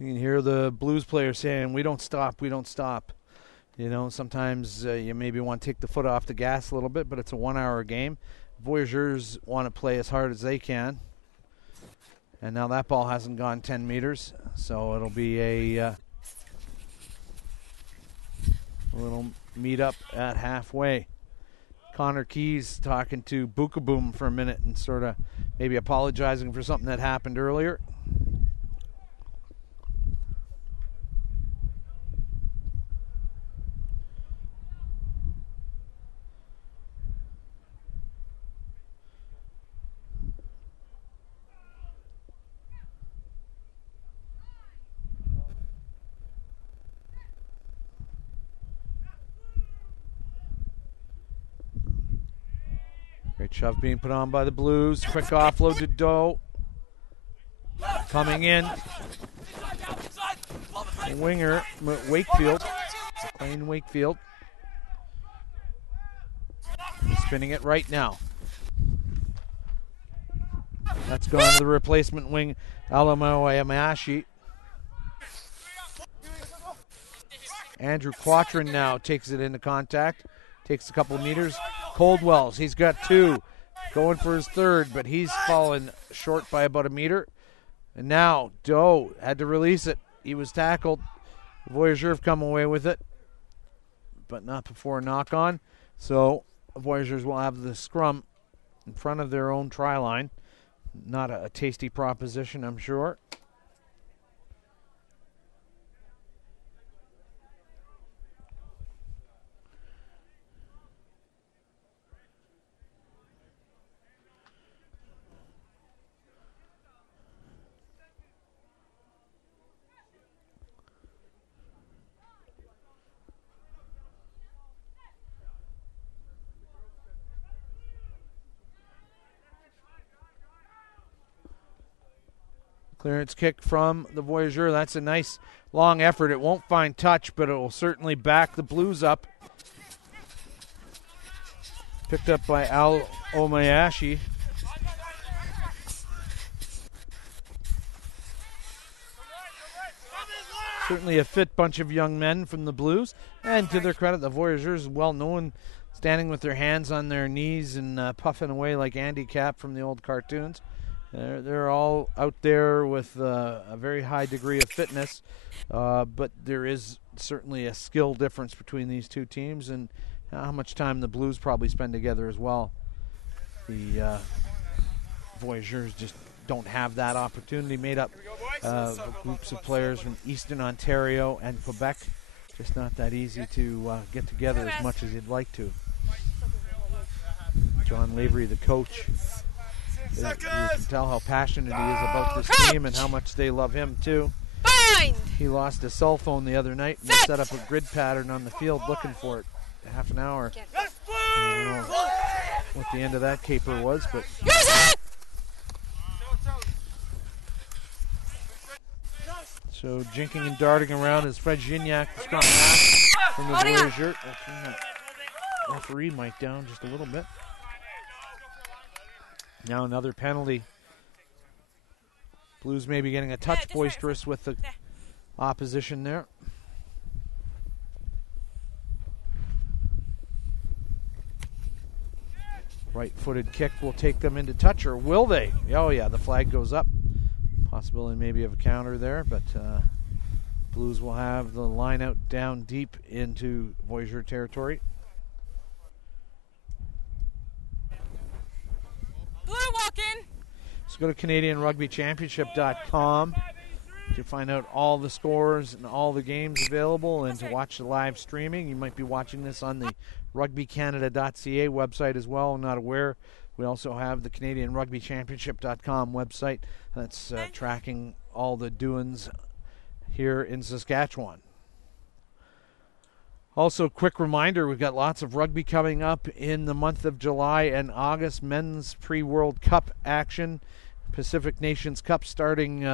You can hear the Blues players saying, we don't stop, we don't stop. You know, sometimes you maybe want to take the foot off the gas a little bit, but it's a 1 hour game. Voyageurs want to play as hard as they can. And now that ball hasn't gone 10 meters, so it'll be a little meet up at halfway. Connor Keys talking to Bookaboom for a minute and sort of maybe apologizing for something that happened earlier. Great shove being put on by the Blues. Quick offload to Doe. Coming in. Winger, Wakefield. Playing Wakefield. Spinning it right now. That's gone to the replacement wing, Alamo Ayamashi. Andrew Quatrin now takes it into contact. Takes a couple of meters. Coldwell's, he's got 2. Going for his 3rd, but he's fallen short by about a meter. And now Doe had to release it. He was tackled. Voyageur have come away with it, but not before a knock-on. So Voyageurs will have the scrum in front of their own try line. Not a tasty proposition, I'm sure. Clearance kick from the Voyageur. That's a nice long effort. It won't find touch, but it will certainly back the Blues up. Picked up by Al Omayashi. Certainly a fit bunch of young men from the Blues. And to their credit, the Voyageurs, well known, standing with their hands on their knees and puffing away like Andy Capp from the old cartoons. They're all out there with a very high degree of fitness, but there is certainly a skill difference between these two teams and how much time the Blues probably spend together as well. The Voyageurs just don't have that opportunity, made up of groups of players from Eastern Ontario and Quebec. Just not that easy to get together as much as you'd like to. John Lavery, the coach, you can tell how passionate he is about this team and how much they love him too. He lost his cell phone the other night and they set up a grid pattern on the field looking for it. Half an hour. I don't know what the end of that caper was, but so jinking and darting around is Fred Gignac, the scrum half from the Voyageur. Referee mic down just a little bit. Now another penalty. Blues maybe getting a touch boisterous with the opposition there. Right-footed kick will take them into touch, or will they? Oh yeah, the flag goes up. Possibility maybe of a counter there, but Blues will have the line out down deep into Voyageur territory. Blue walking. So go to CanadianRugbyChampionship.com to find out all the scores and all the games available and to watch the live streaming. You might be watching this on the RugbyCanada.ca website as well. I'm not aware. We also have the CanadianRugbyChampionship.com website that's tracking all the doings here in Saskatchewan. Also, quick reminder, we've got lots of rugby coming up in the month of July and August. Men's pre-World Cup action. Pacific Nations Cup starting